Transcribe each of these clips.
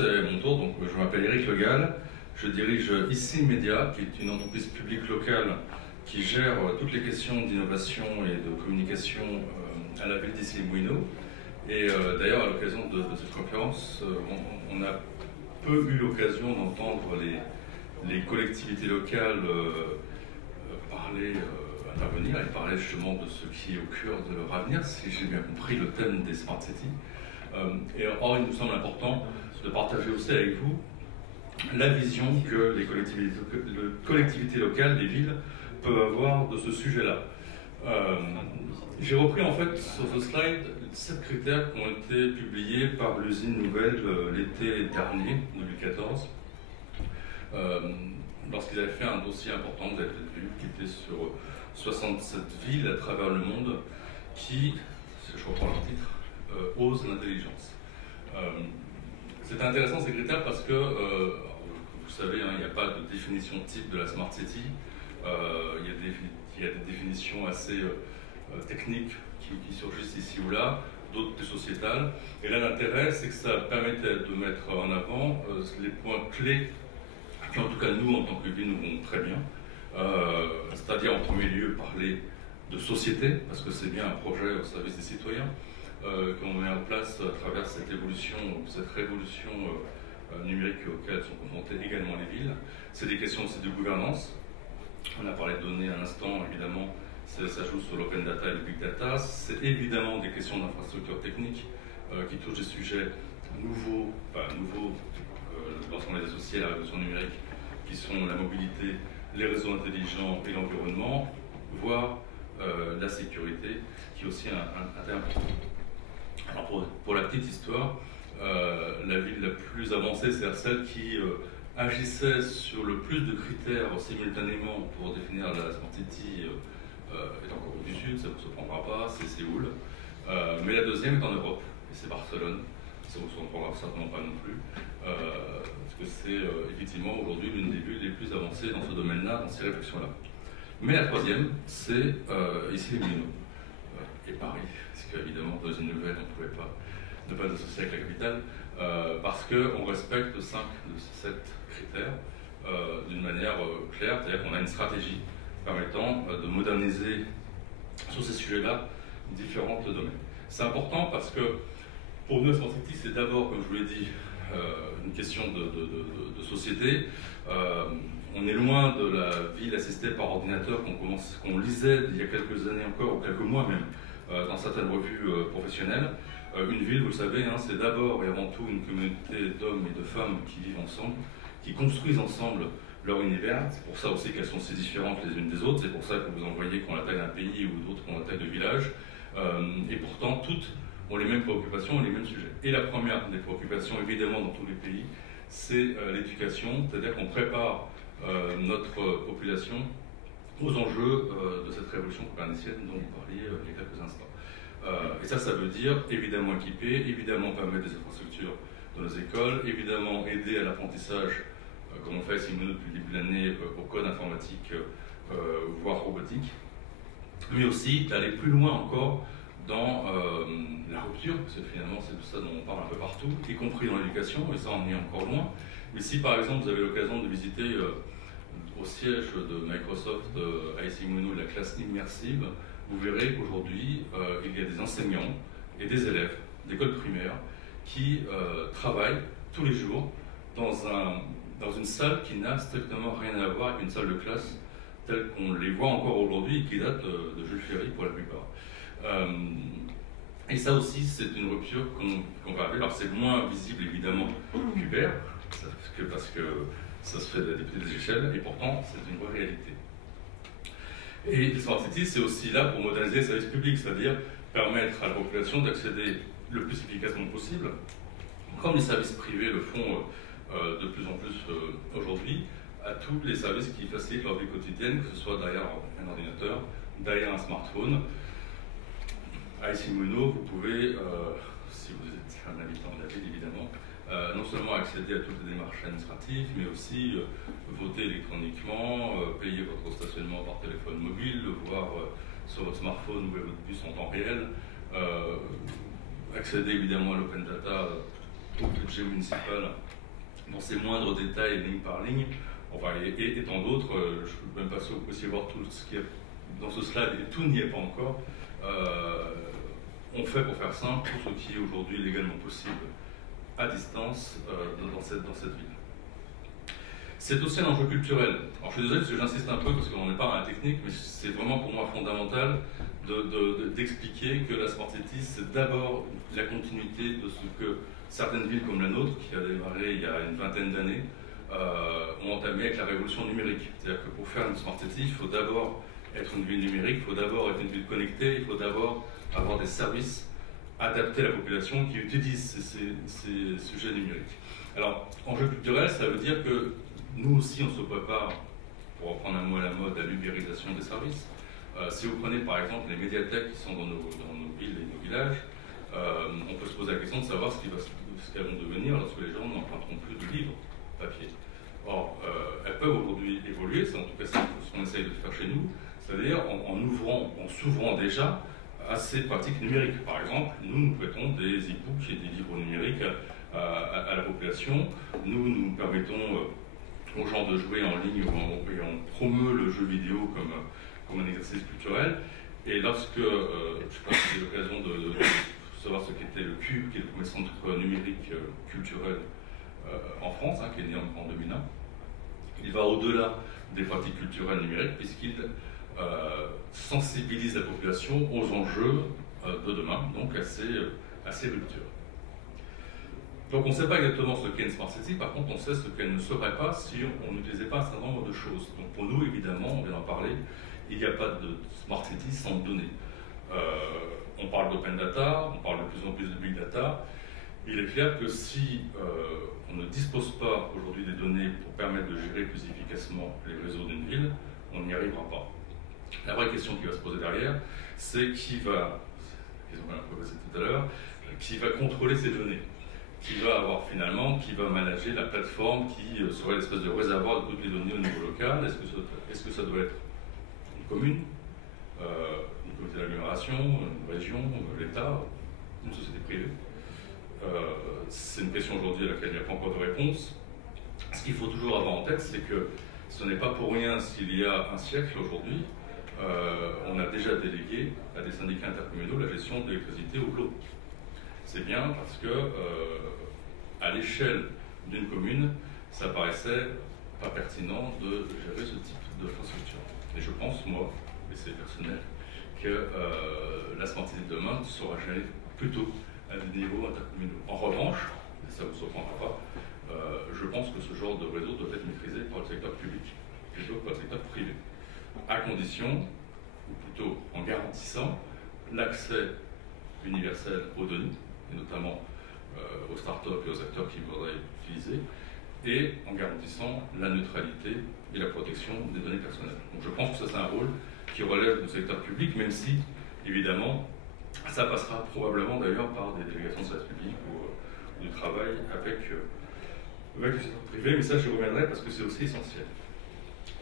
C'est mon tour, donc je m'appelle Eric Le Gall, je dirige ICI Media, qui est une entreprise publique locale qui gère toutes les questions d'innovation et de communication à la ville d'Issy-les-Moulineaux. Et d'ailleurs, à l'occasion de cette conférence, on a peu eu l'occasion d'entendre les collectivités locales parler, intervenir et parler justement de ce qui est au cœur de leur avenir, si j'ai bien compris le thème des Smart Cities. Or, il nous semble important de partager aussi avec vous la vision que les collectivités locales, les villes, peuvent avoir de ce sujet-là. J'ai repris en fait sur ce slide 7 critères qui ont été publiés par l'usine Nouvelle l'été dernier, 2014, lorsqu'ils avaient fait un dossier important, vous avez peut-être vu, qui était sur 67 villes à travers le monde qui, si je reprends leur titre, osent l'intelligence. C'est intéressant ces critères parce que, vous savez, hein, il n'y a pas de définition type de la Smart City. Il y a des définitions assez techniques qui surgissent ici ou là, d'autres plus sociétales. Et là, l'intérêt, c'est que ça permettait de mettre en avant les points clés qui, en tout cas, nous, en tant que ville, nous vont très bien. C'est-à-dire, en premier lieu, parler de société, parce que c'est bien un projet au service des citoyens. Qu'on met en place à travers cette évolution, cette révolution numérique auquel sont confrontées également les villes. C'est des questions aussi de gouvernance. On a parlé de données à l'instant, évidemment, ça joue sur l'open data et le big data. C'est évidemment des questions d'infrastructure technique qui touchent des sujets nouveaux, lorsqu'on les associe à la révolution numérique, qui sont la mobilité, les réseaux intelligents et l'environnement, voire la sécurité, qui est aussi un thème important. Alors pour la petite histoire, la ville la plus avancée, c'est celle qui agissait sur le plus de critères simultanément pour définir la Smart City est en Corée du Sud, ça ne vous surprendra pas, c'est Séoul. Mais la deuxième est en Europe, et c'est Barcelone, ça ne vous surprendra certainement pas non plus, parce que c'est effectivement aujourd'hui l'une des villes les plus avancées dans ce domaine-là, dans ces réflexions-là. Mais la troisième, c'est Issy-les-Moulineaux. Et Paris, parce qu'évidemment, dans une nouvelle, on ne pouvait pas ne pas associer avec la capitale, parce qu'on respecte 5 de ces 7 critères d'une manière claire, c'est-à-dire qu'on a une stratégie permettant de moderniser sur ces sujets-là différents domaines. C'est important parce que pour nous, la Smart City, c'est d'abord, comme je vous l'ai dit, une question de société. On est loin de la ville assistée par ordinateur qu'on lisait il y a quelques années encore, ou quelques mois même, dans certaines revues professionnelles. Une ville, vous le savez, hein, c'est d'abord et avant tout une communauté d'hommes et de femmes qui vivent ensemble, qui construisent ensemble leur univers. C'est pour ça aussi qu'elles sont si différentes les unes des autres. C'est pour ça que vous en voyez qui ont la taille d'un pays ou d'autres qui ont la taille de village. Et pourtant, toutes ont les mêmes préoccupations et les mêmes sujets. Et la première des préoccupations, évidemment, dans tous les pays, c'est l'éducation, c'est-à-dire qu'on prépare notre population aux enjeux de cette révolution copernicienne dont vous parliez il y a quelques instants. Et ça veut dire évidemment équiper, évidemment permettre des infrastructures dans nos écoles, évidemment aider à l'apprentissage, comme on fait ici depuis le début de l'année, au code informatique, voire robotique, mais aussi d'aller plus loin encore dans la rupture, parce que finalement c'est de ça dont on parle un peu partout, y compris dans l'éducation, et ça on est encore loin. Mais si par exemple vous avez l'occasion de visiter au siège de Microsoft à Issy-les-Moulineaux la classe immersive, vous verrez qu'aujourd'hui il y a des enseignants et des élèves d'école primaire qui travaillent tous les jours dans une salle qui n'a strictement rien à voir avec une salle de classe telle qu'on les voit encore aujourd'hui et qui date de Jules Ferry pour la plupart. Et ça aussi, c'est une rupture qu'on va appeler. Alors, c'est moins visible évidemment qu'Uber, parce que ça se fait à des petites échelles, et pourtant, c'est une vraie réalité. Et les Smart Cities, c'est aussi là pour moderniser les services publics, c'est-à-dire permettre à la population d'accéder le plus efficacement possible, comme les services privés le font de plus en plus aujourd'hui, à tous les services qui facilitent leur vie quotidienne, que ce soit derrière un ordinateur, derrière un smartphone. À Issy-les-Moulineaux, vous pouvez, si vous êtes un habitant de la ville évidemment, non seulement accéder à toutes les démarches administratives, mais aussi voter électroniquement, payer votre stationnement par téléphone mobile, voir sur votre smartphone où est votre bus en temps réel, accéder évidemment à l'open data au budget municipal dans ses moindres détails, ligne par ligne. Enfin, et tant d'autres, je ne suis même pas sûr que vous puissiez voir tout ce qu'il y a dans ce slide, et tout n'y est pas encore. On fait, pour faire simple, tout ce qui est aujourd'hui légalement possible à distance dans cette ville. C'est aussi un enjeu culturel. Alors je suis désolé parce que j'insiste un peu parce qu'on n'est pas à la technique, mais c'est vraiment pour moi fondamental d'expliquer que la Smart City, c'est d'abord la continuité de ce que certaines villes comme la nôtre, qui a démarré il y a une vingtaine d'années, ont entamé avec la révolution numérique. C'est-à-dire que pour faire une Smart City, il faut d'abord être une ville numérique, il faut d'abord être une ville connectée, il faut d'abord avoir des services adaptés à la population qui utilisent ces sujets numériques. Alors, enjeu culturel, ça veut dire que nous aussi, on se prépare, pour reprendre un mot à la mode, à l'ubérisation des services. Si vous prenez par exemple les médiathèques qui sont dans nos villes et nos villages, on peut se poser la question de savoir ce qu'elles vont devenir lorsque les gens n'emprunteront plus de livres papier. Or, elles peuvent aujourd'hui évoluer, c'est en tout cas ce qu'on essaye de faire chez nous, c'est-à-dire en s'ouvrant déjà à ces pratiques numériques. Par exemple, nous prêtons des e-books et des livres numériques à la population. Nous permettons aux gens de jouer en ligne et on promeut le jeu vidéo comme un exercice culturel. Et lorsque, je ne sais pas si j'ai l'occasion de savoir ce qu'était le CUBE, qui est le premier centre numérique culturel en France, qui est né en 2001, il va au-delà des pratiques culturelles numériques puisqu'il sensibilise la population aux enjeux de demain, donc assez rupture. Donc on ne sait pas exactement ce qu'est une Smart City, par contre on sait ce qu'elle ne serait pas si on n'utilisait pas un certain nombre de choses. Donc pour nous, évidemment, on vient d'en parler, il n'y a pas de Smart City sans données. On parle d'open data, on parle de plus en plus de big data. Il est clair que si on ne dispose pas aujourd'hui des données pour permettre de gérer plus efficacement les réseaux d'une ville, on n'y arrivera pas. La vraie question qui va se poser derrière, c'est qui va, ils ont bien progressé tout à l'heure, qui va contrôler ces données, qui va manager la plateforme qui serait l'espèce de réservoir de toutes les données au niveau local. Est-ce que ça doit être une commune, une communauté d'agglomération, une région, l'État, une société privée? C'est une question aujourd'hui à laquelle il n'y a pas encore de réponse. Ce qu'il faut toujours avoir en tête, c'est que ce n'est pas pour rien s'il y a un siècle aujourd'hui, on a déjà délégué à des syndicats intercommunaux la gestion de l'électricité au lot. C'est bien parce que, à l'échelle d'une commune, ça paraissait pas pertinent de gérer ce type d'infrastructure. Et je pense, moi, et c'est personnel, que la Smart City de demain sera gérée plutôt à des niveaux intercommunaux. En revanche, et ça ne vous surprendra pas, je pense que ce genre de réseau doit être maîtrisé par le secteur public plutôt que par le secteur privé, à condition, ou plutôt en garantissant, l'accès universel aux données, et notamment aux startups et aux acteurs qui voudraient l'utiliser, et en garantissant la neutralité et la protection des données personnelles. Donc je pense que ça c'est un rôle qui relève du secteur public, même si, évidemment, ça passera probablement d'ailleurs par des délégations de service public ou du travail avec le secteur privé, mais ça j'y reviendrai parce que c'est aussi essentiel.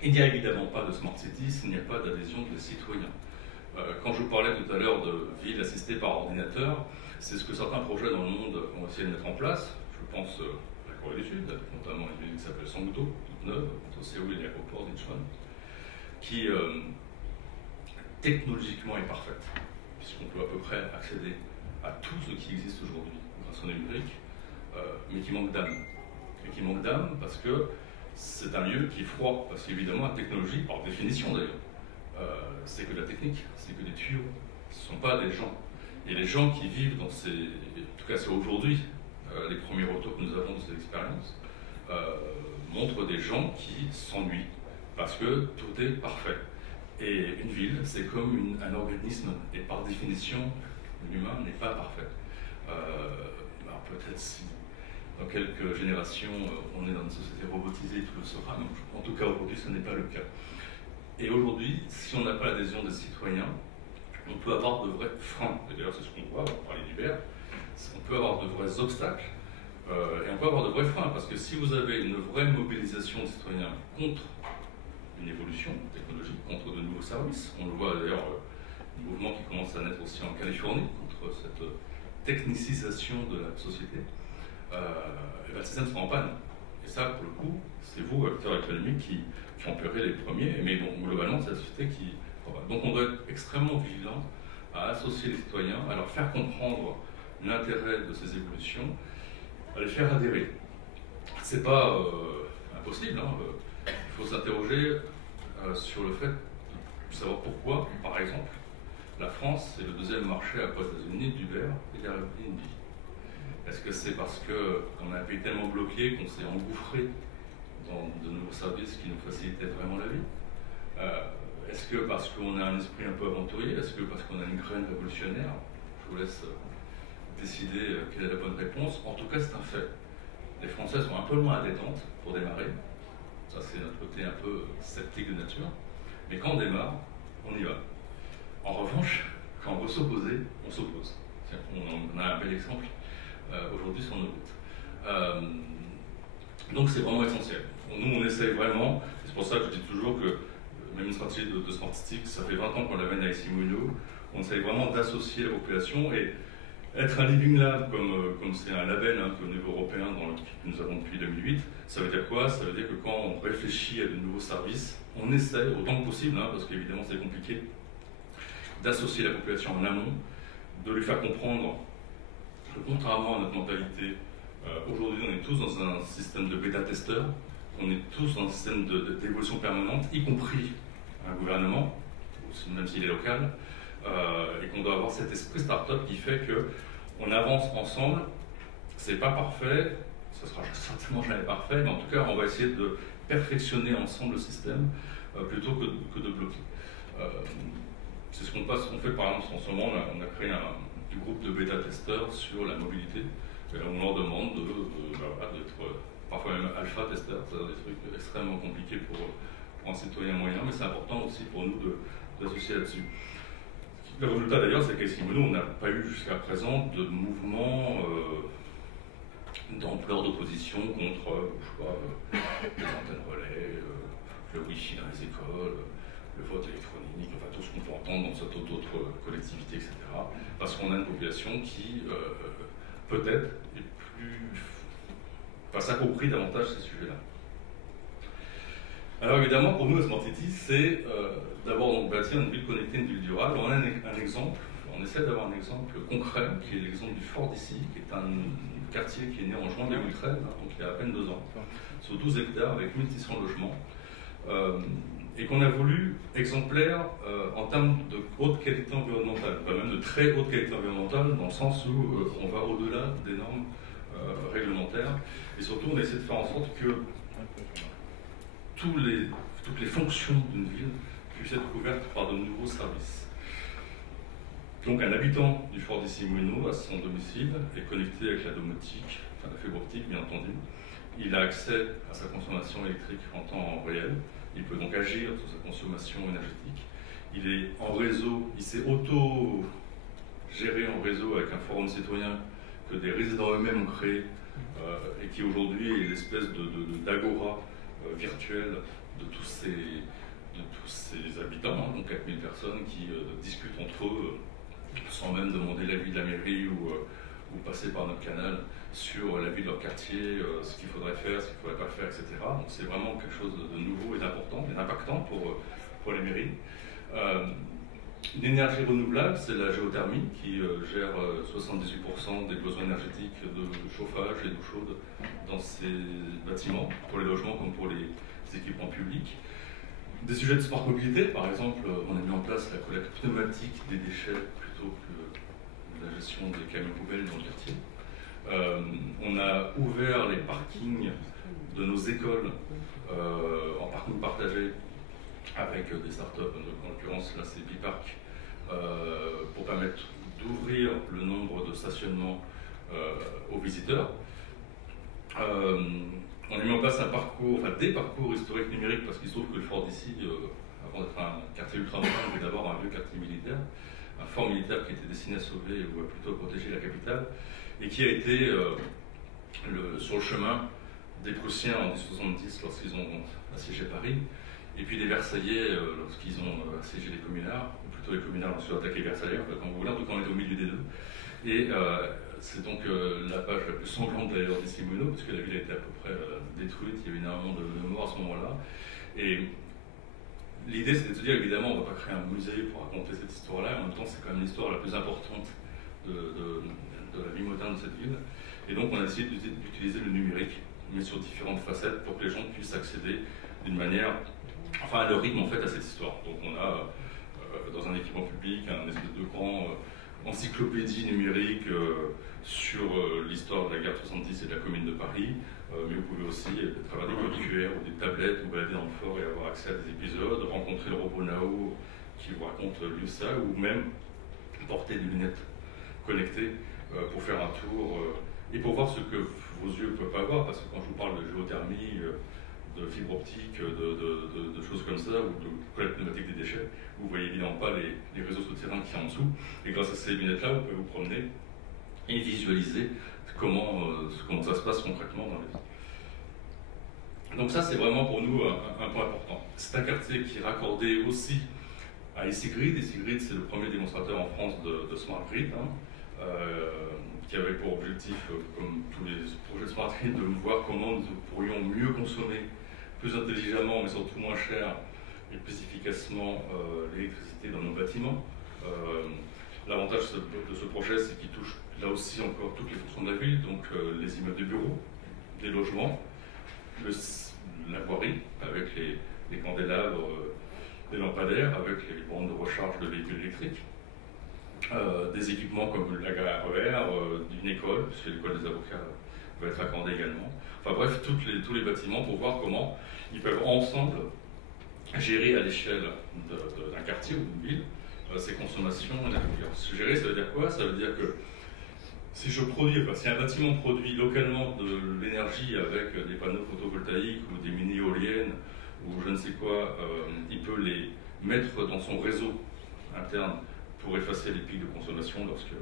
Il n'y a évidemment pas de Smart City s'il n'y a pas d'adhésion des citoyens. Quand je vous parlais tout à l'heure de villes assistées par ordinateur, c'est ce que certains projets dans le monde ont essayé de mettre en place. Je pense à la Corée du Sud, notamment une ville qui s'appelle Songdo, toute neuve, entre Séoul et l'aéroport d'Incheon, qui technologiquement est parfaite, puisqu'on peut à peu près accéder à tout ce qui existe aujourd'hui grâce au numérique, mais qui manque d'âme. Et qui manque d'âme parce que c'est un lieu qui est froid, parce qu'évidemment la technologie, par définition d'ailleurs, c'est que la technique, c'est que les tuyaux, ce ne sont pas des gens. Et les gens qui vivent dans ces... En tout cas c'est aujourd'hui, les premiers retours que nous avons de ces expériences, montrent des gens qui s'ennuient, parce que tout est parfait. Et une ville, c'est comme un organisme, et par définition, l'humain n'est pas parfait. Alors peut-être si dans quelques générations, on est dans une société robotisée, tout le sera, mais en tout cas aujourd'hui, ce n'est pas le cas. Et aujourd'hui, si on n'a pas l'adhésion des citoyens, on peut avoir de vrais freins. Et d'ailleurs, c'est ce qu'on voit, on va parler d'Uber, on peut avoir de vrais obstacles, et on peut avoir de vrais freins, parce que si vous avez une vraie mobilisation des citoyens contre une évolution technologique, contre de nouveaux services, on le voit d'ailleurs, le mouvement qui commence à naître aussi en Californie, contre cette technicisation de la société, et ben, le système sera en panne. Et ça, pour le coup, c'est vous, acteurs économiques, qui en paierez les premiers. Mais bon, globalement, c'est la société qui... Donc on doit être extrêmement vigilant à associer les citoyens, à leur faire comprendre l'intérêt de ces évolutions, à les faire adhérer. C'est pas impossible, hein. Il faut s'interroger sur le fait de savoir pourquoi, par exemple, la France est le deuxième marché après les États-Unis d'Uber et d'Airbnb. Est-ce que c'est parce qu'on a un pays tellement bloqué qu'on s'est engouffré dans de nouveaux services qui nous facilitaient vraiment la vie? Est-ce que parce qu'on a un esprit un peu aventurier? Est-ce que parce qu'on a une graine révolutionnaire? Je vous laisse décider quelle est la bonne réponse. En tout cas, c'est un fait. Les Français sont un peu moins à détente pour démarrer. Ça, c'est notre côté un peu sceptique de nature. Mais quand on démarre, on y va. En revanche, quand on veut s'opposer, on s'oppose. On a un bel exemple aujourd'hui sur nos routes. Donc c'est vraiment essentiel. Nous, on essaye vraiment, c'est pour ça que je dis toujours que même une stratégie de Smartistics, ça fait 20 ans qu'on l'amène avec Simuno, on essaye vraiment d'associer la population et être un living lab, comme c'est un label au niveau européen que nous avons depuis 2008, ça veut dire quoi? Ça veut dire que quand on réfléchit à de nouveaux services, on essaie autant que possible, parce qu'évidemment c'est compliqué, d'associer la population en amont, de lui faire comprendre que contrairement à notre mentalité, aujourd'hui on est tous dans un système de bêta-testeurs, on est tous dans un système d'évolution permanente, y compris un gouvernement, même s'il est local, et qu'on doit avoir cet esprit start-up qui fait qu'on avance ensemble. C'est pas parfait, ce sera certainement jamais parfait, mais en tout cas on va essayer de perfectionner ensemble le système plutôt que de bloquer. C'est ce qu'on fait par exemple en ce moment, on a créé un groupe de bêta-testeurs sur la mobilité, et on leur demande d'être parfois même alpha-testeurs, c'est-à-dire des trucs extrêmement compliqués pour un citoyen moyen, mais c'est important aussi pour nous d'associer là-dessus. Le résultat d'ailleurs, c'est qu'à Simuno, on n'a pas eu jusqu'à présent de mouvement d'ampleur d'opposition contre les antennes relais, le Wi-Fi dans les écoles, le vote électronique, enfin tout ce qu'on peut entendre dans d'autres collectivités, etc. Parce qu'on a une population qui, peut-être, est plus... s'approprie davantage ces sujets-là. Alors évidemment, pour nous, à Smart City, c'est d'abord bâtir une ville connectée, une ville durable. On a un exemple, on essaie d'avoir un exemple concret, qui est l'exemple du Fort d'Issy, qui est un quartier qui est né en juin 2013, donc il y a à peine 2 ans, sur 12 hectares avec 1600 logements, et qu'on a voulu exemplaire en termes de haute qualité environnementale, pas même de très haute qualité environnementale, dans le sens où on va au-delà des normes réglementaires, et surtout on essaie de faire en sorte que toutes les fonctions d'une ville puissent être couvertes par de nouveaux services. Donc un habitant du Fort d'Issy-Moulineaux à son domicile est connecté avec la domotique, enfin la fibre optique bien entendu. Il a accès à sa consommation électrique en temps réel. Il peut donc agir sur sa consommation énergétique. Il est en réseau, il s'est auto-géré en réseau avec un forum citoyen que des résidents eux-mêmes ont créé et qui aujourd'hui est l'espèce d'agora virtuelle de tous ces habitants, donc 4000 personnes qui discutent entre eux sans même demander l'avis de la mairie ou passer par notre canal sur la vie de leur quartier, ce qu'il faudrait faire, ce qu'il ne faudrait pas faire, etc. Donc c'est vraiment quelque chose de nouveau et d'important et d'impactant pour les mairies. L'énergie renouvelable, c'est la géothermie qui gère 78% des besoins énergétiques de chauffage et d'eau chaude dans ces bâtiments, pour les logements comme pour les équipements publics. Des sujets de smart mobilité, par exemple, on a mis en place la collecte pneumatique des déchets plutôt que la gestion des camions poubelles dans le quartier. On a ouvert les parkings de nos écoles en parking partagé avec des startups, en l'occurrence là c'est Bipark, pour permettre d'ouvrir le nombre de stationnements aux visiteurs. On a mis en place des parcours historiques numériques parce qu'il se trouve que le Fort d'Issy, avant d'être un quartier ultramoderne, était d'abord un vieux quartier militaire, un fort militaire qui était destiné à sauver ou plutôt à protéger la capitale et qui a été sur le chemin des Prussiens en 1870 lorsqu'ils ont assiégé Paris, et puis des Versaillais lorsqu'ils ont assiégé les communards, ou plutôt les communards lorsqu'ils ont attaqué les Versaillais, quand vous voulez, en tout cas on était au milieu des deux. Et c'est donc la page la plus sanglante d'ailleurs d'Issy Moulineaux, parce que la ville était à peu près détruite, il y avait énormément de morts à ce moment-là. Et l'idée, c'était de se dire, évidemment, on ne va pas créer un musée pour raconter cette histoire-là, en même temps, c'est quand même l'histoire la plus importante de la vie moderne de cette ville. Et donc, on a essayé d'utiliser le numérique, mais sur différentes facettes, pour que les gens puissent accéder d'une manière, enfin, à leur rythme, en fait, à cette histoire. Donc, on a, dans un équipement public, un espèce de grand encyclopédie numérique sur l'histoire de la guerre de 70 et de la Commune de Paris, mais vous pouvez aussi, à travers des codes QR ou des tablettes, vous balader dans le fort et avoir accès à des épisodes, rencontrer le robot Nao qui vous raconte lui ça, ou même porter des lunettes connectées pour faire un tour et pour voir ce que vos yeux ne peuvent pas voir, parce que quand je vous parle de géothermie, de fibre optique, de choses comme ça, ou de collecte pneumatique des déchets, vous ne voyez évidemment pas les réseaux souterrains qui sont en dessous, et grâce à ces lunettes-là, vous pouvez vous promener et visualiser comment ça se passe concrètement dans les villes. Donc ça, c'est vraiment pour nous un point important. C'est un quartier qui est raccordé aussi à EasyGrid. EasyGrid, c'est le premier démonstrateur en France de Smart Grid, qui avait pour objectif, comme tous les projets de Smart Grid, de voir comment nous pourrions mieux consommer, plus intelligemment, mais surtout moins cher, et plus efficacement l'électricité dans nos bâtiments. L'avantage de ce projet, c'est qu'il touche là aussi encore toutes les fonctions de la ville, donc les immeubles de bureaux, des logements, la voirie, avec les candélabres, des lampadaires, avec les bornes de recharge de véhicules électriques, des équipements comme la gare RER, d'une école, puisque l'école des avocats va être raccordée également. Enfin bref, tous les bâtiments pour voir comment ils peuvent ensemble gérer à l'échelle d'un quartier ou d'une ville ces consommations énergétiques. Gérer, ça veut dire quoi? Ça veut dire que si un bâtiment produit localement de l'énergie avec des panneaux photovoltaïques ou des mini-éoliennes ou je ne sais quoi, il peut les mettre dans son réseau interne pour effacer les pics de consommation lorsque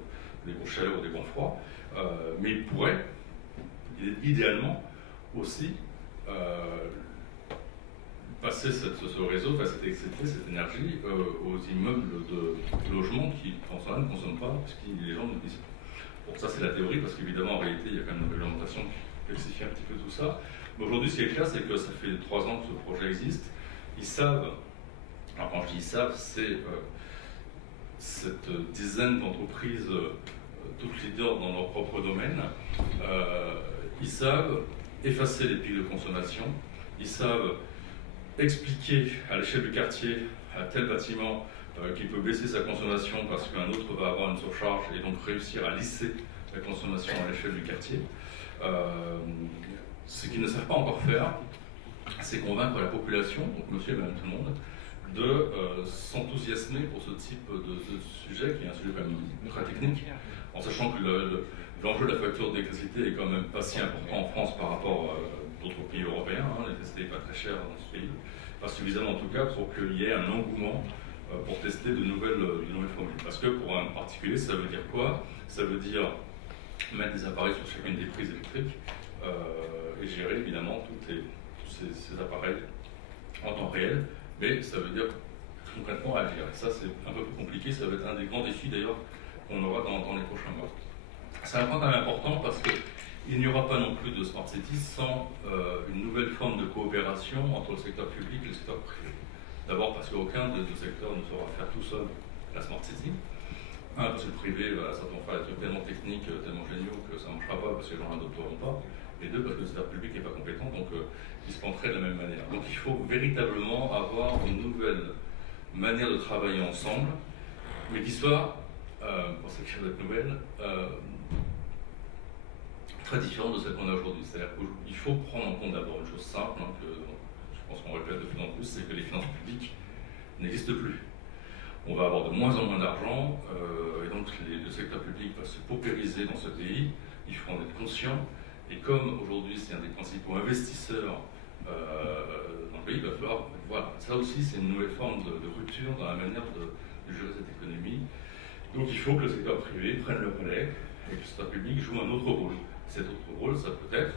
des grosses chaleurs ou des grands froids, mais il pourrait idéalement aussi passer ce réseau, cette énergie aux immeubles de logements qui ne consomment pas, parce que les gens ne disent pas. Bon, ça c'est la théorie, parce qu'évidemment en réalité il y a quand même une réglementation qui complexifie un petit peu tout ça. Mais aujourd'hui ce qui est clair, c'est que ça fait 3 ans que ce projet existe. Ils savent, alors quand je dis ils savent, c'est cette dizaine d'entreprises, toutes leaders dans leur propre domaine, ils savent effacer les pics de consommation, ils savent expliquer à l'échelle du quartier, à tel bâtiment, qu'il peut baisser sa consommation parce qu'un autre va avoir une surcharge et donc réussir à lisser la consommation à l'échelle du quartier. Ce qu'ils ne savent pas encore faire, c'est convaincre la population, donc monsieur et madame tout le monde, de s'enthousiasmer pour ce type de sujet, qui est un sujet quand même très technique, en sachant que l'enjeu de la facture d'électricité est quand même pas si important en France par rapport à d'autres pays européens. L'électricité n'est pas très chère dans ce pays, pas suffisamment en tout cas pour qu'il y ait un engouement pour tester de nouvelles formules. Parce que pour un particulier, ça veut dire quoi? Ça veut dire mettre des appareils sur chacune des prises électriques et gérer évidemment tous ces appareils en temps réel, mais ça veut dire concrètement agir. Et ça, c'est un peu plus compliqué, ça va être un des grands défis d'ailleurs qu'on aura dans les prochains mois. C'est un point quand même important parce qu'il n'y aura pas non plus de Smart City sans une nouvelle forme de coopération entre le secteur public et le secteur privé. D'abord parce qu'aucun des deux secteurs ne saura faire tout seul la Smart City. Parce que le privé, ça va être tellement technique, tellement géniaux que ça ne marchera pas parce que les gens n'adopteront pas. Et deux, parce que le secteur public n'est pas compétent, donc il se planterait de la même manière. Donc il faut véritablement avoir une nouvelle manière de travailler ensemble, mais qui soit, pour cette chose nouvelle, très différente de celle qu'on a aujourd'hui. C'est-à-dire qu'il faut prendre en compte d'abord une chose simple, que je pense qu'on répète de plus en plus, c'est que les finances publiques n'existent plus. On va avoir de moins en moins d'argent, et donc le secteur public va se paupériser dans ce pays, il faut en être conscient, et comme aujourd'hui c'est un des principaux investisseurs dans le pays, il va falloir, voilà, ça aussi c'est une nouvelle forme de rupture dans la manière de gérer cette économie. Donc il faut que le secteur privé prenne le relais, et que le secteur public joue un autre rôle. Cet autre rôle, ça peut être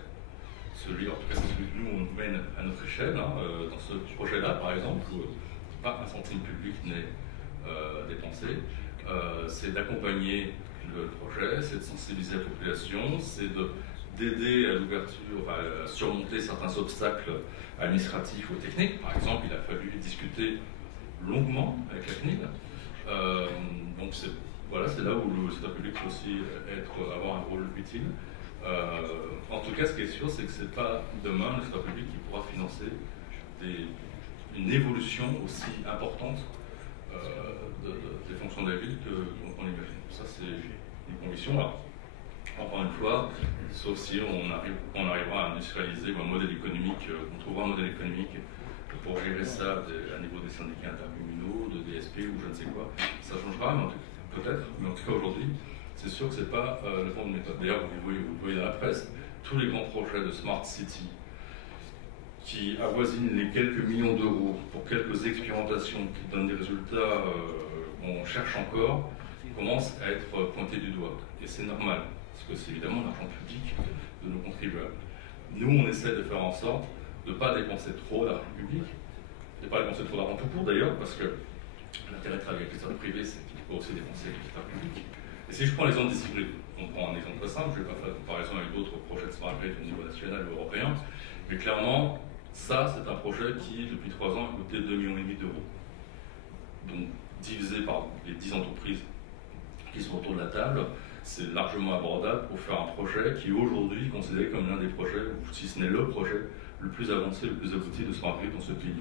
celui, en tout cas c'est celui que nous on mène à notre échelle, dans ce projet-là par exemple, où pas un centime public n'est dépensé, c'est d'accompagner le projet, c'est de sensibiliser la population, c'est d'aider à l'ouverture, à surmonter certains obstacles administratifs ou techniques. Par exemple, il a fallu discuter longuement avec la CNIL. Donc voilà, c'est là où le secteur public peut aussi avoir un rôle utile. En tout cas, ce qui est sûr, c'est que ce n'est pas demain le secteur public qui pourra financer une évolution aussi importante des fonctions de la ville qu'on imagine. Ça, c'est une conviction. Alors, encore une fois, sauf si on arrivera à industrialiser un modèle économique, on trouvera un modèle économique pour gérer ça à niveau des syndicats intercommunaux, de DSP ou je ne sais quoi, ça changera, peut-être, mais en tout cas aujourd'hui, c'est sûr que ce n'est pas le bon de méthode. D'ailleurs, vous voyez dans la presse, tous les grands projets de Smart City qui avoisinent les quelques millions d'euros pour quelques expérimentations qui donnent des résultats qu'on cherche encore, commencent à être pointés du doigt. Et c'est normal, parce que c'est évidemment l'argent public de nos contribuables. Nous, on essaie de faire en sorte de ne pas dépenser trop d'argent public, de ne pas dépenser trop d'argent tout court d'ailleurs, parce que l'intérêt de travailler avec les secteurs privés, c'est qu'il faut aussi dépenser avec les secteurs publics. Et si je prends l'exemple des cycles, on prend un exemple très simple, je ne vais pas faire de comparaison avec d'autres projets de Smart Grid au niveau national ou européen, mais clairement, ça, c'est un projet qui, depuis 3 ans, a coûté 2,5 millions d'euros. Donc, divisé par les 10 entreprises qui sont autour de la table, c'est largement abordable pour faire un projet qui, aujourd'hui, est considéré comme l'un des projets, ou si ce n'est le projet, le plus avancé, le plus abouti de Smart Grid dans ce pays.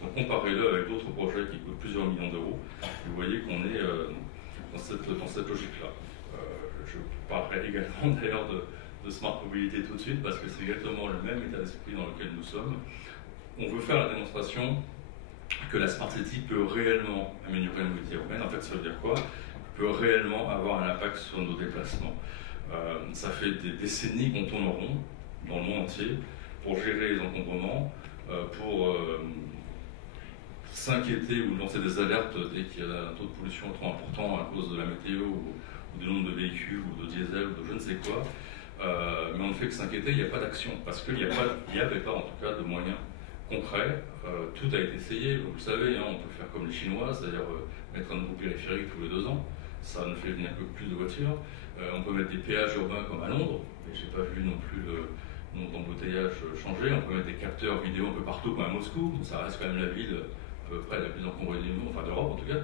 Donc, comparez-le avec d'autres projets qui coûtent plusieurs millions d'euros, vous voyez qu'on est dans cette logique-là. Je parlerai également d'ailleurs de Smart Mobilité tout de suite, parce que c'est exactement le même état d'esprit dans lequel nous sommes. On veut faire la démonstration que la Smart City peut réellement améliorer la mobilité urbaine. En fait, ça veut dire quoi? Peut réellement avoir un impact sur nos déplacements. Ça fait des décennies qu'on tourne en rond dans le monde entier pour gérer les encombrements, pour s'inquiéter ou lancer des alertes dès qu'il y a un taux de pollution trop important à cause de la météo ou du nombre de véhicules ou de diesel ou de je ne sais quoi. Mais on ne fait que s'inquiéter, il n'y a pas d'action, parce qu'il n'y avait pas en tout cas de moyens concrets. Tout a été essayé, vous le savez, hein, on peut faire comme les Chinois, c'est-à-dire mettre un nouveau périphérique tous les 2 ans, ça ne fait venir que plus de voitures. On peut mettre des péages urbains comme à Londres, mais je n'ai pas vu non plus le nombre d'embouteillages changer. On peut mettre des capteurs vidéo un peu partout comme à Moscou, ça reste quand même la ville à peu près la plus encombrée du monde, enfin d'Europe en tout cas.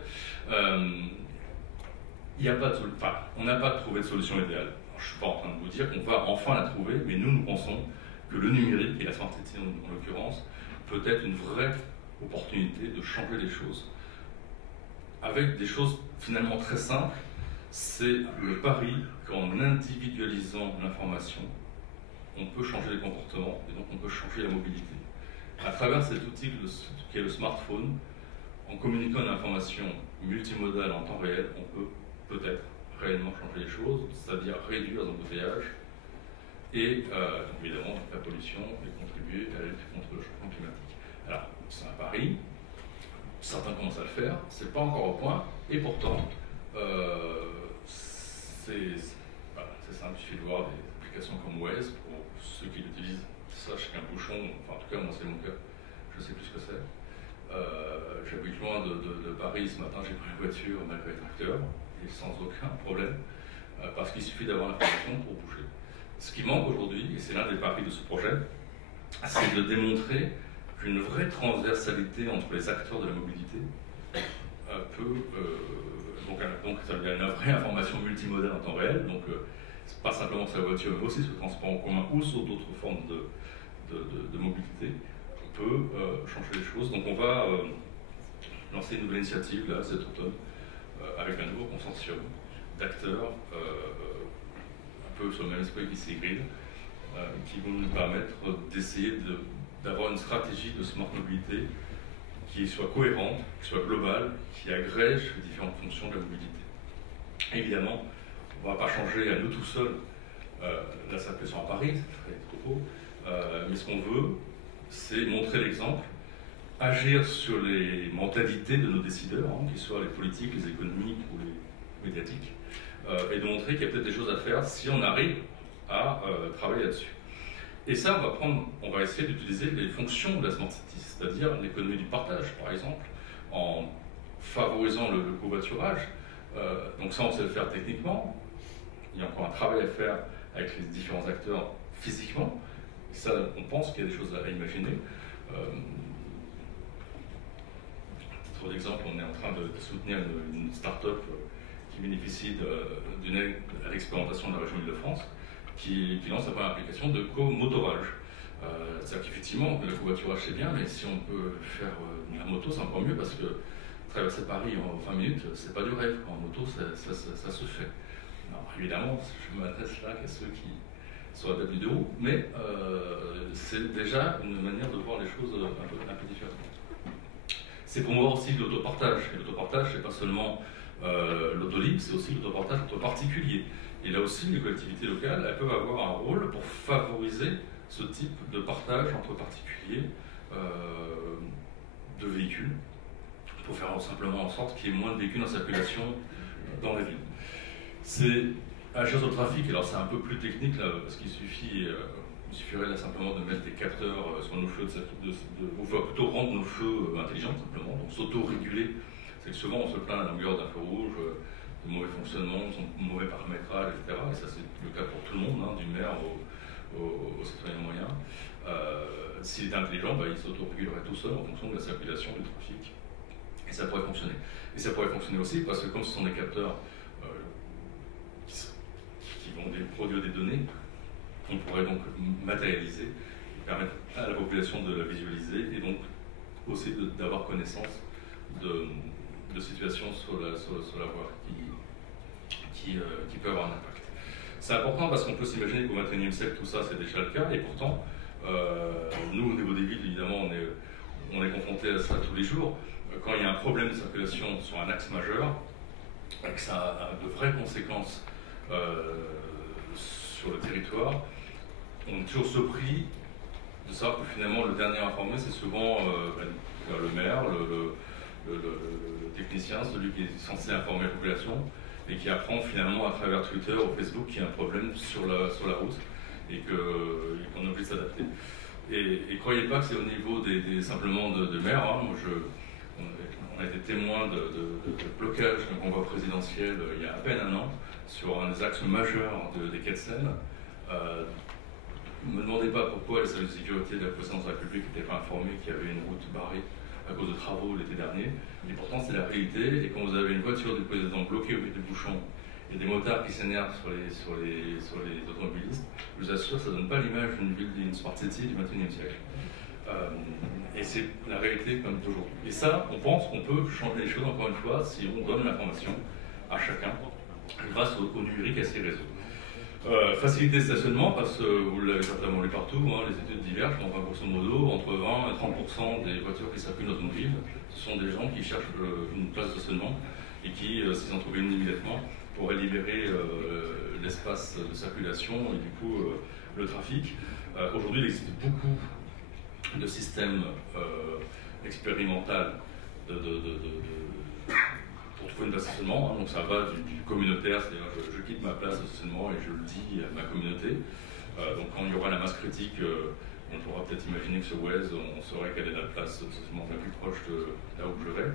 On n'a pas trouvé de solution idéale. Alors, je ne suis pas en train de vous dire qu'on va enfin la trouver, mais nous pensons que le numérique, et la Smart City en l'occurrence, peut être une vraie opportunité de changer les choses. Avec des choses finalement très simples, c'est le pari qu'en individualisant l'information, on peut changer les comportements et donc on peut changer la mobilité. À travers cet outil qui est le smartphone, en communiquant une information multimodale en temps réel, on peut peut-être réellement changer les choses, c'est-à-dire réduire les embouteillages et évidemment la pollution et contribuer à la lutte contre le changement climatique. Alors, c'est un pari, certains commencent à le faire, c'est pas encore au point, et pourtant, c'est simple, il suffit de voir des applications comme Waze, pour ceux qui l'utilisent, sachent qu'un bouchon, enfin en tout cas moi c'est mon cas, je sais plus ce que c'est. J'habite loin de Paris, ce matin j'ai pris la voiture malgré le tracteur, et sans aucun problème, parce qu'il suffit d'avoir l'information pour bouger. Ce qui manque aujourd'hui, et c'est l'un des paris de ce projet, c'est de démontrer qu'une vraie transversalité entre les acteurs de la mobilité donc ça veut dire une vraie information multimodale en temps réel, donc c'est pas simplement sur la voiture, mais aussi sur le transport en commun ou sur d'autres formes de mobilité, peut changer les choses. Donc on va lancer une nouvelle initiative là, cet automne, avec un nouveau consortium d'acteurs, un peu sur le même esprit qu'ici Grid, qui vont nous permettre d'essayer d'avoir une stratégie de smart mobilité qui soit cohérente, qui soit globale, qui agrège les différentes fonctions de la mobilité. Évidemment, on ne va pas changer à nous tout seuls la circulation à Paris, c'est très trop beau, mais ce qu'on veut, c'est montrer l'exemple, agir sur les mentalités de nos décideurs, hein, qu'ils soient les politiques, les économiques ou les médiatiques, et de montrer qu'il y a peut-être des choses à faire si on arrive à travailler là-dessus. Et ça, on va essayer d'utiliser les fonctions de la Smart City, c'est-à-dire l'économie du partage, par exemple, en favorisant le covoiturage. Donc ça, on sait le faire techniquement. il y a encore un travail à faire avec les différents acteurs physiquement. Et ça, on pense qu'il y a des choses à imaginer. Pour exemple, on est en train de soutenir une start-up qui bénéficie d'une aide à l'expérimentation de la région Île-de-France, qui lance sa première application de comotorage. C'est-à-dire qu'effectivement, le covoiturage c'est bien, mais si on peut faire la moto, c'est encore mieux parce que traverser Paris en 20 minutes, c'est pas du rêve. En moto, ça se fait. Alors, évidemment, je m'adresse là qu'à ceux qui sont adeptes du deux roues, mais c'est déjà une manière de voir les choses un peu différemment. C'est pour moi aussi l'autopartage. Et l'autopartage, c'est pas seulement l'autolibre, c'est aussi l'autopartage entre particuliers. Et là aussi, les collectivités locales, elles peuvent avoir un rôle pour favoriser ce type de partage entre particuliers de véhicules, pour faire simplement en sorte qu'il y ait moins de véhicules en circulation dans les villes. C'est agir sur le trafic, alors c'est un peu plus technique là, parce qu'il suffirait là simplement de mettre des capteurs sur nos feux, ou plutôt rendre nos feux intelligents simplement, donc s'auto-réguler. C'est que souvent on se plaint à la longueur d'un feu rouge, de mauvais fonctionnement, de mauvais paramétrage, etc. Et ça c'est le cas pour tout le monde, hein, du maire aux citoyens moyens. S'il est intelligent, il s'auto-régulerait tout seul en fonction de la circulation du trafic. Et ça pourrait fonctionner. Et ça pourrait fonctionner aussi parce que comme ce sont des capteurs qui vont produire des données, on pourrait donc matérialiser et permettre à la population de la visualiser et donc aussi d'avoir connaissance de situations sur la voie qui peut avoir un impact. C'est important parce qu'on peut s'imaginer qu'au XXIe siècle, tout ça c'est déjà le cas, et pourtant, nous au niveau des villes, évidemment, on est confronté à ça tous les jours. Quand il y a un problème de circulation sur un axe majeur, et que ça a de vraies conséquences sur le territoire, on est toujours surpris de savoir que finalement le dernier informé c'est souvent le maire, le technicien, celui qui est censé informer la population et qui apprend finalement à travers Twitter ou Facebook qu'il y a un problème sur la route et qu'on est obligé de s'adapter. Et croyez pas que c'est au niveau simplement de maire. Hein. Moi, on a été témoin de blocage d'un convoi présidentiel il y a à peine un an sur un des axes majeurs des quais de Seine. Ne me demandez pas pourquoi les services de sécurité de la présidence de la République n'étaient pas informés qu'il y avait une route barrée à cause de travaux l'été dernier. Et pourtant, c'est la réalité. Et quand vous avez une voiture du président bloquée au milieu des bouchons et des motards qui s'énervent sur les automobilistes, je vous assure, ça ne donne pas l'image d'une ville, d'une smart city du XXIe siècle. Et c'est la réalité comme toujours. Et ça, on pense qu'on peut changer les choses encore une fois si on donne l'information à chacun grâce au numérique et à ses réseaux. Facilité de stationnement, parce que vous l'avez certainement lu partout, hein, les études divergent, donc grosso modo, entre 20 et 30% des voitures qui circulent dans une ville, ce sont des gens qui cherchent une place de stationnement et qui, s'ils en trouvaient une immédiatement, pourraient libérer l'espace de circulation et du coup le trafic. Aujourd'hui, il existe beaucoup de systèmes expérimentaux pour trouver une place de stationnement, hein, donc ça va du communautaire, c'est-à-dire je quitte ma place de stationnement et je le dis à ma communauté. Donc quand il y aura la masse critique, on pourra peut-être imaginer que sur Waze, on saurait quelle est la place de stationnement la plus proche de là où je vais.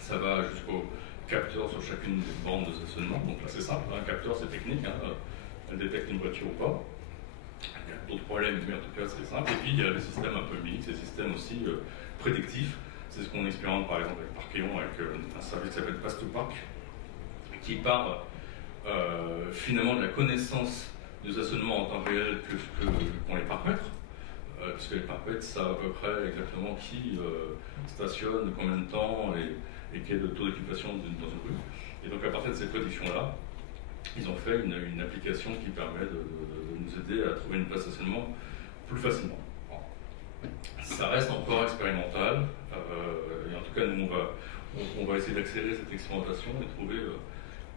Ça va jusqu'au capteur sur chacune des bandes de stationnement, donc là c'est simple, un capteur c'est technique, hein, elle détecte une voiture ou pas. Il y a d'autres problèmes, mais en tout cas c'est simple. Et puis il y a les systèmes un peu mixtes, les systèmes aussi prédictifs. C'est ce qu'on expérimente par exemple avec Parkeon, avec un service qui s'appelle Pass to Park, qui part finalement de la connaissance du stationnement en temps réel qu'ont les parcs-mètres, puisque les parcs-mètres savent à peu près exactement qui stationne, combien de temps et quel est le taux d'occupation dans une rue. Et donc à partir de cette prédiction-là, ils ont fait une application qui permet de nous aider à trouver une place de stationnement plus facilement. Ça reste encore expérimental, et en tout cas nous on va essayer d'accélérer cette expérimentation et trouver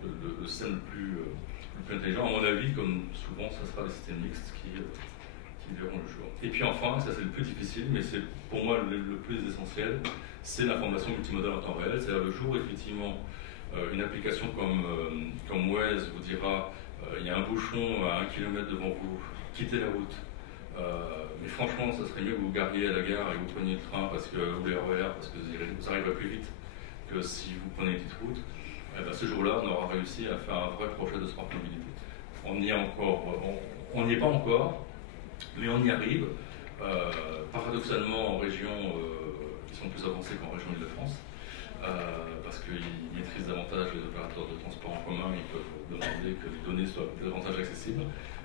le système le plus intelligent. À mon avis, comme souvent, ça sera des systèmes mixtes qui verront le jour. Et puis enfin, ça c'est le plus difficile, mais c'est pour moi le plus essentiel, c'est l'information multimodale en temps réel. C'est-à-dire le jour où effectivement une application comme Waze vous dira il y a un bouchon à 1 km devant vous, quittez la route. Mais franchement, ça serait mieux que vous gariez à la gare et que vous preniez le train ou les RER parce que vous arriverez plus vite que si vous prenez une petite route. Et ben, ce jour-là, on aura réussi à faire un vrai projet de smart mobilité. on n'y est pas encore, mais on y arrive. Paradoxalement, en région, ils sont plus avancés qu'en région Île-de-France, parce qu'ils maîtrisent davantage les opérateurs de transport en commun, ils peuvent demander que les données soient davantage accessibles.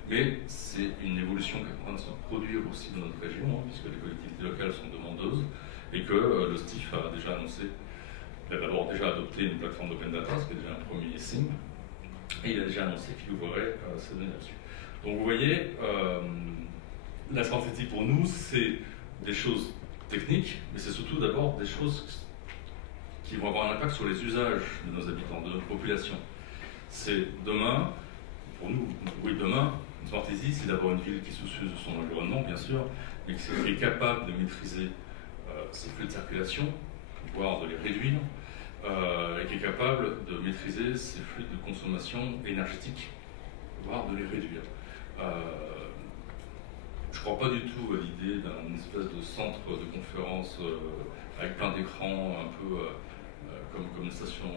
Mais c'est une évolution qui est en train de se produire aussi dans notre région, hein, puisque les collectivités locales sont demandeuses, et que le STIF a déjà annoncé, il a d'abord déjà adopté une plateforme d'open data, ce qui est déjà un premier signe, et il a déjà annoncé qu'il ouvrirait ses données là-dessus. Donc vous voyez, la Smart City pour nous, c'est des choses techniques, mais c'est surtout d'abord des choses qui vont avoir un impact sur les usages de nos habitants, de notre population. C'est demain, pour nous, oui demain, une Smart City, c'est d'abord une ville qui est soucieuse de son environnement, bien sûr, mais qui est capable de maîtriser ses flux de circulation, voire de les réduire, et qui est capable de maîtriser ses flux de consommation énergétique, voire de les réduire. Je ne crois pas du tout à l'idée d'un espèce de centre de conférence avec plein d'écrans, un peu comme une station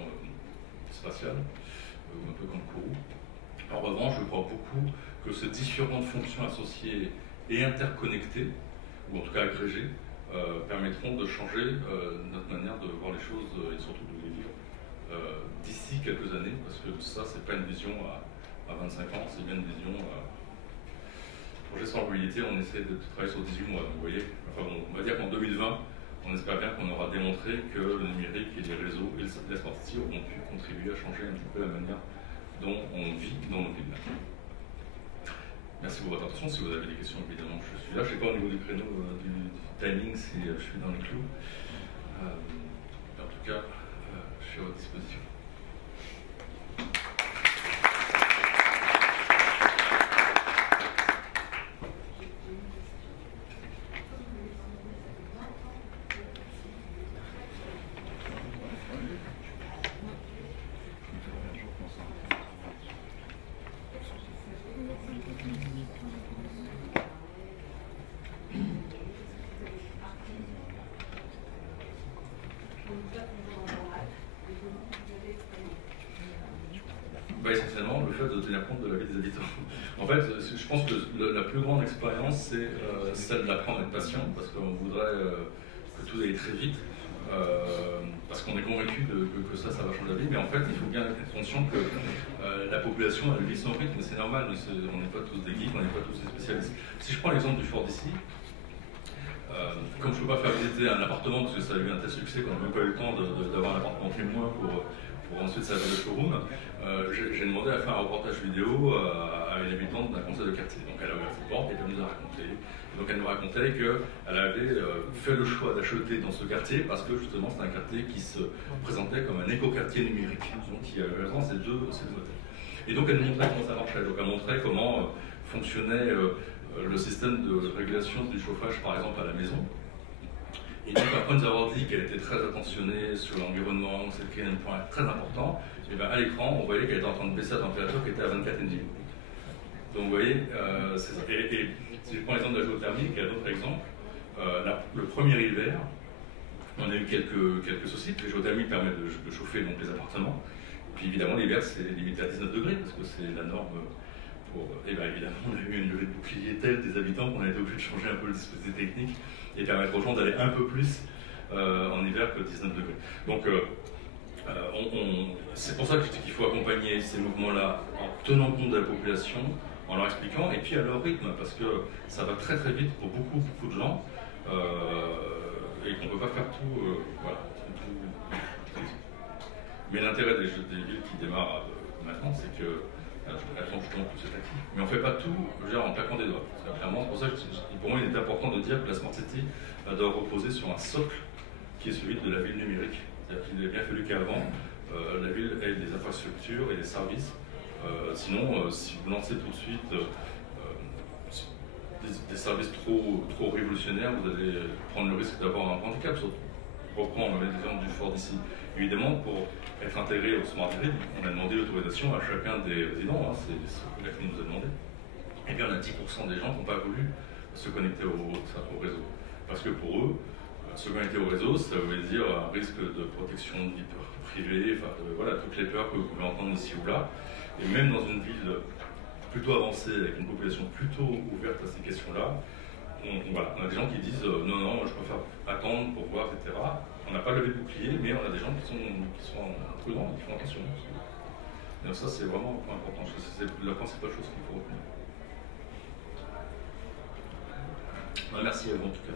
spatiale, ou un peu comme Kourou. En revanche, je crois beaucoup que ces différentes fonctions associées et interconnectées, ou en tout cas agrégées, permettront de changer notre manière de voir les choses et surtout de les vivre d'ici quelques années, parce que ça, c'est pas une vision à 25 ans, c'est bien une vision projet sans mobilité, on essaie de travailler sur 18 mois, donc vous voyez, enfin bon, on va dire qu'en 2020, on espère bien qu'on aura démontré que le numérique et les réseaux et la Smart City auront pu contribuer à changer un petit peu la manière dont on vit dans nos villes. Merci pour votre attention. Si vous avez des questions, évidemment, je suis là. Je ne sais pas au niveau du créneau, du timing, si je suis dans les clous. En tout cas, je suis à votre disposition. Essentiellement, le fait de tenir compte de la vie des habitants. En fait, je pense que la plus grande expérience, c'est celle d'apprendre à être patient, parce qu'on voudrait que tout aille très vite, parce qu'on est convaincu que ça va changer la vie, mais en fait, il faut bien être conscient que la population, elle vit son rythme, c'est normal, on n'est pas tous des geeks, on n'est pas tous des spécialistes. Si je prends l'exemple du Fort d'ici, comme je ne peux pas faire visiter un appartement, parce que ça a eu un tel succès qu'on n'a même pas eu le temps d'avoir un appartement témoin pour ensuite servir de showroom, j'ai demandé à faire un reportage vidéo à une habitante d'un conseil de quartier. Donc elle a ouvert ses portes et elle nous a raconté. Donc elle nous racontait qu'elle avait fait le choix d'acheter dans ce quartier parce que justement c'est un quartier qui se présentait comme un éco-quartier numérique. Donc il y avait vraiment ces deux modèles. Et donc elle nous montrait comment ça marchait. Donc elle montrait comment fonctionnait le système de régulation du chauffage par exemple à la maison. Et donc après nous avoir dit qu'elle était très attentionnée sur l'environnement, c'était un point très important, et bien à l'écran on voyait qu'elle était en train de baisser la température qui était à 24,5. Donc vous voyez, c'est ça. Et si je prends l'exemple de la géothermie, qui est un autre exemple, le premier hiver, on a eu quelques soucis. La géothermie permet de chauffer donc, les appartements. Puis évidemment l'hiver c'est limité à 19 degrés parce que c'est la norme pour. Et bien évidemment on a eu une levée de bouclier telle des habitants qu'on a été obligé de changer un peu le dispositif technique et permettre aux gens d'aller un peu plus en hiver que 19 degrés. Donc c'est pour ça que je dis qu'il faut accompagner ces mouvements-là en tenant compte de la population, en leur expliquant, et puis à leur rythme, parce que ça va très très vite pour beaucoup de gens, et qu'on ne peut pas faire tout, voilà. Mais l'intérêt des villes qui démarrent maintenant, c'est que elles sont justement tout cet acquis. Mais on ne fait pas tout, je veux dire, en claquant des doigts. Clairement, c'est pour ça que pour moi, il est important de dire que la Smart City doit reposer sur un socle qui est celui de la ville numérique. C'est-à-dire qu'il a bien fallu qu'avant, la ville ait des infrastructures et des services. Sinon, si vous lancez tout de suite des services trop révolutionnaires, vous allez prendre le risque d'avoir un handicap. Je reprends l'exemple du Fort d'ici. Évidemment, pour être intégré au Smart Grid, on a demandé l'autorisation à chacun des résidents, hein, c'est ce que la CNIL nous a demandé. Et bien, on a 10% des gens qui n'ont pas voulu se connecter au réseau. Parce que pour eux, se connecter au réseau, ça veut dire un risque de protection de vie privée, enfin, voilà, toutes les peurs que vous pouvez entendre ici ou là. Et même dans une ville plutôt avancé, avec une population plutôt ouverte à ces questions-là, voilà, on a des gens qui disent non, non, je préfère attendre pour voir, etc. On n'a pas levé de bouclier, mais on a des gens qui sont prudents, qui font attention. Et donc ça, c'est vraiment important. C'est la principale chose qu'il faut retenir. Merci à vous en tout cas.